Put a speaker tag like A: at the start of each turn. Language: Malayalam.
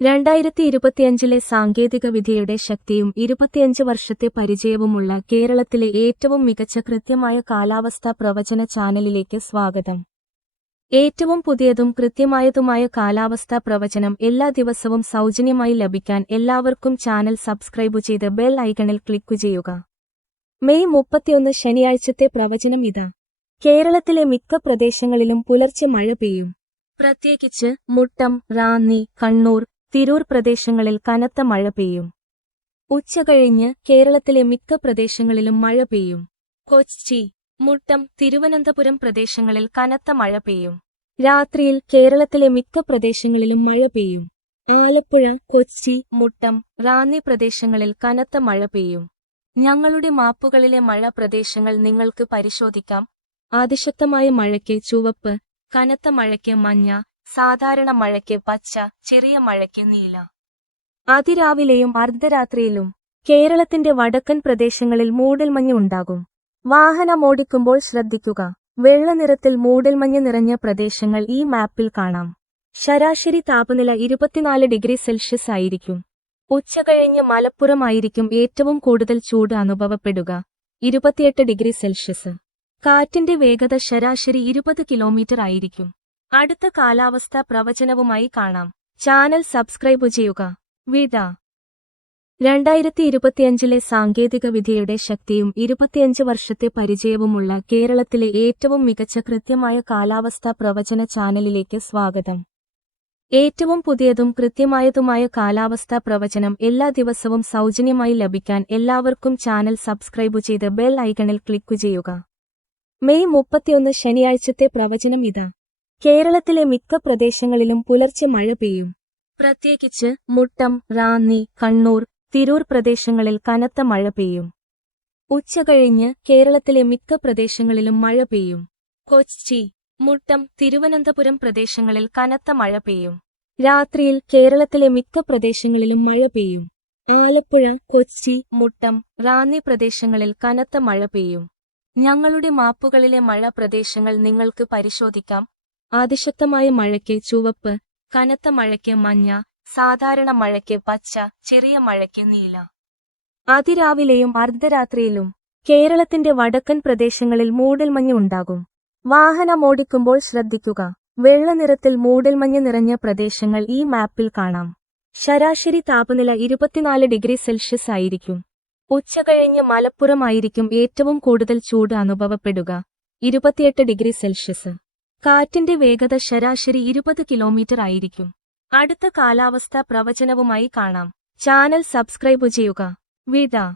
A: രണ്ടായിരത്തി ഇരുപത്തിയഞ്ചിലെ സാങ്കേതിക വിദ്യയുടെ ശക്തിയും ഇരുപത്തിയഞ്ച് വർഷത്തെ പരിചയവുമുള്ള കേരളത്തിലെ ഏറ്റവും മികച്ച കൃത്യമായ കാലാവസ്ഥാ പ്രവചന ചാനലിലേക്ക് സ്വാഗതം. ഏറ്റവും പുതിയതും കൃത്യമായതുമായ കാലാവസ്ഥാ പ്രവചനം എല്ലാ ദിവസവും സൗജന്യമായി ലഭിക്കാൻ എല്ലാവർക്കും ചാനൽ സബ്സ്ക്രൈബ് ചെയ്ത് ബെൽ ഐക്കണിൽ ക്ലിക്ക് ചെയ്യുക. മെയ് മുപ്പത്തിയൊന്ന് ശനിയാഴ്ചത്തെ പ്രവചനം ഇതാ. കേരളത്തിലെ മിക്ക പ്രദേശങ്ങളിലും പുലർച്ചെ മഴ പെയ്യും. പ്രത്യേകിച്ച് മുട്ടം റാന്നി കണ്ണൂർ തിരൂർ പ്രദേശങ്ങളിൽ കനത്ത മഴ പെയ്യും. ഉച്ചകഴിഞ്ഞ് കേരളത്തിലെ മിക്ക പ്രദേശങ്ങളിലും മഴ പെയ്യും. കൊച്ചി മുട്ടം തിരുവനന്തപുരം പ്രദേശങ്ങളിൽ കനത്ത മഴ പെയ്യും. രാത്രിയിൽ കേരളത്തിലെ മിക്ക പ്രദേശങ്ങളിലും മഴ പെയ്യും. ആലപ്പുഴ കൊച്ചി മുട്ടം റാന്നി പ്രദേശങ്ങളിൽ കനത്ത മഴ പെയ്യും. ഞങ്ങളുടെ മാപ്പുകളിലെ മഴ പ്രദേശങ്ങൾ നിങ്ങൾക്ക് പരിശോധിക്കാം. അതിശക്തമായ മഴയ്ക്ക് ചുവപ്പ് കനത്ത മഴയ്ക്ക് മഞ്ഞ സാധാരണ മഴയ്ക്ക് പച്ച ചെറിയ മഴയ്ക്ക് നീല. അതിരാവിലെയും അർദ്ധരാത്രിയിലും കേരളത്തിന്റെ വടക്കൻ പ്രദേശങ്ങളിൽ മൂടൽമഞ്ഞ് ഉണ്ടാകും. വാഹനമോടിക്കുമ്പോൾ ശ്രദ്ധിക്കുക. വെള്ളനിറത്തിൽ മൂടൽമഞ്ഞ് നിറഞ്ഞ പ്രദേശങ്ങൾ ഈ മാപ്പിൽ കാണാം. ശരാശരി താപനില ഇരുപത്തിനാല് ഡിഗ്രി സെൽഷ്യസ് ആയിരിക്കും. ഉച്ചകഴിഞ്ഞ് മലപ്പുറമായിരിക്കും ഏറ്റവും കൂടുതൽ ചൂട് അനുഭവപ്പെടുക. ഇരുപത്തിയെട്ട് ഡിഗ്രി സെൽഷ്യസ്. കാറ്റിന്റെ വേഗത ശരാശരി ഇരുപത് കിലോമീറ്റർ ആയിരിക്കും. അടുത്ത കാലാവസ്ഥ പ്രവചനവുമായി കാണാം. ചാനൽ സബ്സ്ക്രൈബ് ചെയ്യുക. വിട. രണ്ടായിരത്തി ഇരുപത്തിയഞ്ചിലെ സാങ്കേതിക വിദ്യയുടെ ശക്തിയും ഇരുപത്തിയഞ്ച് വർഷത്തെ പരിചയവുമുള്ള കേരളത്തിലെ ഏറ്റവും മികച്ച കൃത്യമായ കാലാവസ്ഥാ പ്രവചന ചാനലിലേക്ക് സ്വാഗതം. ഏറ്റവും പുതിയതും കൃത്യമായതുമായ കാലാവസ്ഥാ പ്രവചനം എല്ലാ ദിവസവും സൗജന്യമായി ലഭിക്കാൻ എല്ലാവർക്കും ചാനൽ സബ്സ്ക്രൈബ് ചെയ്ത് ബെൽ ഐക്കണിൽ ക്ലിക്ക് ചെയ്യുക. മെയ് മുപ്പത്തിയൊന്ന് ശനിയാഴ്ചത്തെ പ്രവചനം ഇതാ. കേരളത്തിലെ മിക്ക പ്രദേശങ്ങളിലും പുലർച്ചെ മഴ പെയ്യും. പ്രത്യേകിച്ച് മുട്ടം റാന്നി കണ്ണൂർ തിരൂർ പ്രദേശങ്ങളിൽ കനത്ത മഴ പെയ്യും. ഉച്ച ഉച്ചകഴിഞ്ഞ് കേരളത്തിലെ മിക്ക പ്രദേശങ്ങളിലും മഴ പെയ്യും. കൊച്ചി മുട്ടം തിരുവനന്തപുരം പ്രദേശങ്ങളിൽ കനത്ത മഴ പെയ്യും. രാത്രിയിൽ കേരളത്തിലെ മിക്ക പ്രദേശങ്ങളിലും മഴ പെയ്യും. ആലപ്പുഴ കൊച്ചി മുട്ടം റാന്നി പ്രദേശങ്ങളിൽ കനത്ത മഴ പെയ്യും. ഞങ്ങളുടെ മാപ്പുകളിലെ മഴ പ്രദേശങ്ങൾ നിങ്ങൾക്ക് പരിശോധിക്കാം. അതിശക്തമായ മഴയ്ക്ക് ചുവപ്പ് കനത്ത മഴയ്ക്ക് മഞ്ഞ സാധാരണ മഴയ്ക്ക് പച്ച ചെറിയ മഴയ്ക്ക് നീല. അതിരാവിലെയും അർദ്ധരാത്രിയിലും കേരളത്തിന്റെ വടക്കൻ പ്രദേശങ്ങളിൽ മൂടൽമഞ്ഞ് ഉണ്ടാകും. വാഹനമോടിക്കുമ്പോൾ ശ്രദ്ധിക്കുക. വെള്ളനിറത്തിൽ മൂടൽമഞ്ഞ് നിറഞ്ഞ പ്രദേശങ്ങൾ ഈ മാപ്പിൽ കാണാം. ശരാശരി താപനില ഇരുപത്തിനാല് ഡിഗ്രി സെൽഷ്യസ് ആയിരിക്കും. ഉച്ചകഴിഞ്ഞ് മലപ്പുറമായിരിക്കും ഏറ്റവും കൂടുതൽ ചൂട് അനുഭവപ്പെടുക. ഇരുപത്തിയെട്ട് ഡിഗ്രി സെൽഷ്യസ്. കാറ്റിന്റെ വേഗത ശരാശരി ഇരുപത് കിലോമീറ്റർ ആയിരിക്കും. അടുത്ത കാലാവസ്ഥ പ്രവചനവുമായി കാണാം. ചാനൽ സബ്സ്ക്രൈബ് ചെയ്യുക. വിട.